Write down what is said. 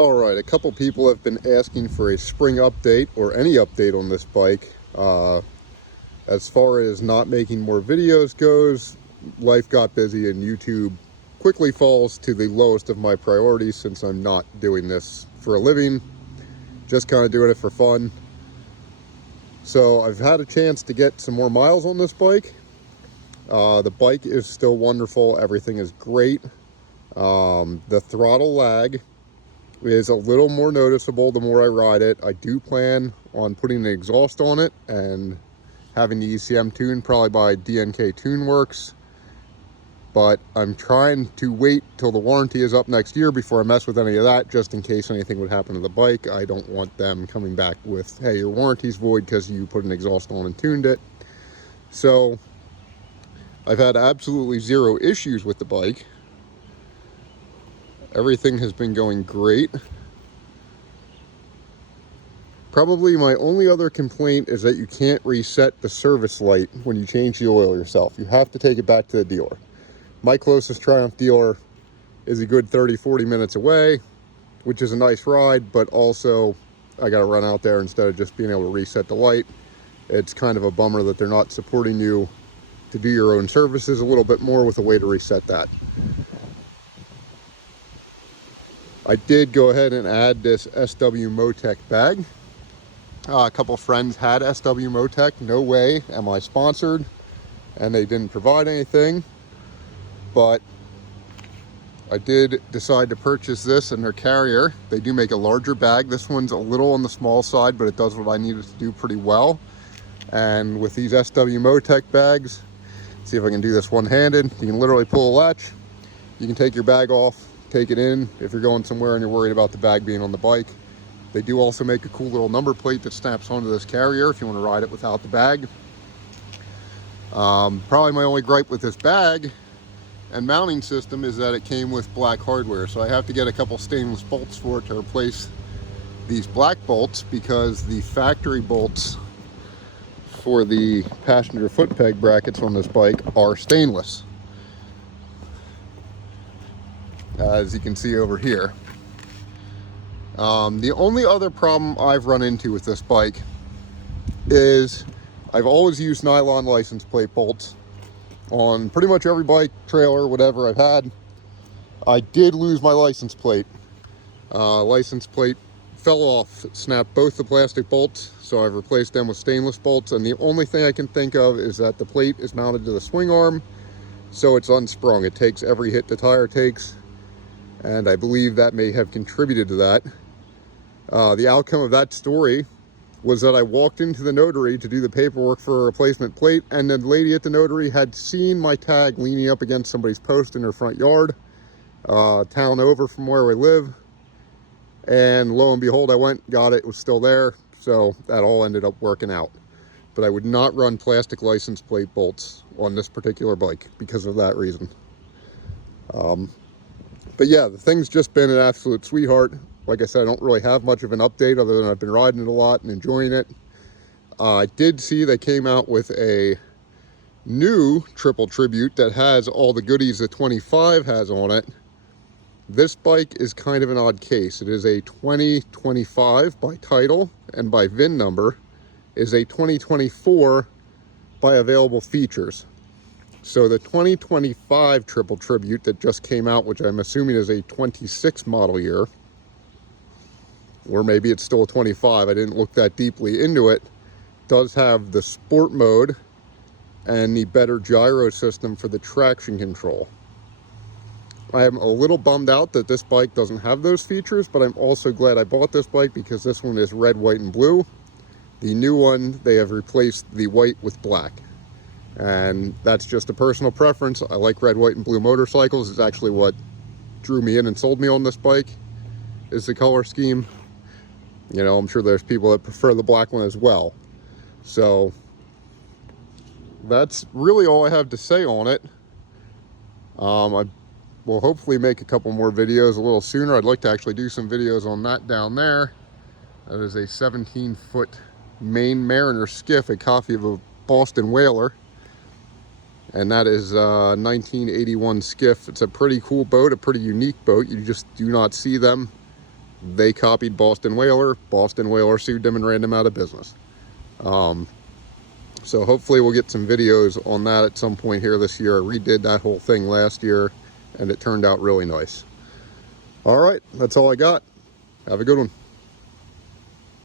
All right, a couple people have been asking for a spring update or any update on this bike. As far as not making more videos goes, life got busy and YouTube quickly falls to the lowest of my priorities since I'm not doing this for a living, just kind of doing it for fun. So I've had a chance to get some more miles on this bike. The bike is still wonderful. Everything is great. The throttle lag is a little more noticeable the more I ride it. I do plan on putting an exhaust on it and having the ECM tuned probably by DNK Tune Works, but I'm trying to wait till the warranty is up next year before I mess with any of that, just in case anything would happen to the bike. I don't want them coming back with, hey, your warranty's void because you put an exhaust on and tuned it. So I've had absolutely zero issues with the bike. Everything has been going great. Probably my only other complaint is that you can't reset the service light when you change the oil yourself. You have to take it back to the dealer. My closest Triumph dealer is a good 30-40 minutes away, which is a nice ride, but also I gotta run out there instead of just being able to reset the light. It's kind of a bummer that they're not supporting you to do your own services a little bit more with a way to reset that. I did go ahead and add this SW Motec bag. A couple friends had SW Motec. No way am I sponsored, and they didn't provide anything. But I did decide to purchase this in their carrier. They do make a larger bag. This one's a little on the small side, but it does what I needed to do pretty well. And with these SW Motec bags, see if I can do this one-handed. You can literally pull a latch. You can take your bag off, take it in if you're going somewhere and you're worried about the bag being on the bike. They do also make a cool little number plate that snaps onto this carrier if you want to ride it without the bag. Probably my only gripe with this bag and mounting system is that it came with black hardware, so I have to get a couple stainless bolts for it to replace these black bolts, because the factory bolts for the passenger foot peg brackets on this bike are stainless, as you can see over here. The only other problem I've run into with this bike is I've always used nylon license plate bolts on pretty much every bike, trailer, whatever I've had. I did lose my license plate. License plate fell off, it snapped both the plastic bolts, so I've replaced them with stainless bolts, and the only thing I can think of is that the plate is mounted to the swing arm, so it's unsprung. It takes every hit the tire takes, and I believe that may have contributed to that. The outcome of that story was that I walked into the notary to do the paperwork for a replacement plate, and the lady at the notary had seen my tag leaning up against somebody's post in her front yard, town over from where we live, and lo and behold, I went, got it, it was still there, so that all ended up working out. But I would not run plastic license plate bolts on this particular bike because of that reason. But yeah, the thing's just been an absolute sweetheart. Like I said, I don't really have much of an update other than I've been riding it a lot and enjoying it. I did see they came out with a new triple tribute that has all the goodies the 25 has on it. This bike is kind of an odd case. It is a 2025 by title, and by VIN number is a 2024 by available features. So the 2025 triple tribute that just came out, which I'm assuming is a 26 model year, or maybe it's still a 25, I didn't look that deeply into it, does have the sport mode and the better gyro system for the traction control. I am a little bummed out that this bike doesn't have those features, but I'm also glad I bought this bike because this one is red, white, and blue. The new one, they have replaced the white with black. And that's just a personal preference. I like red, white, and blue motorcycles. It's actually what drew me in and sold me on this bike, is the color scheme. You know, I'm sure there's people that prefer the black one as well. So that's really all I have to say on it. I will hopefully make a couple more videos a little sooner. I'd like to actually do some videos on that down there. That is a 17-foot Maine Mariner skiff, a copy of a Boston Whaler. And that is a 1981 skiff. It's a pretty cool boat, a pretty unique boat. You just do not see them They copied Boston Whaler. Boston Whaler sued them and ran them out of business. So hopefully we'll get some videos on that at some point here this year. I redid that whole thing last year, and it turned out really nice. All right, that's all I got. Have a good one.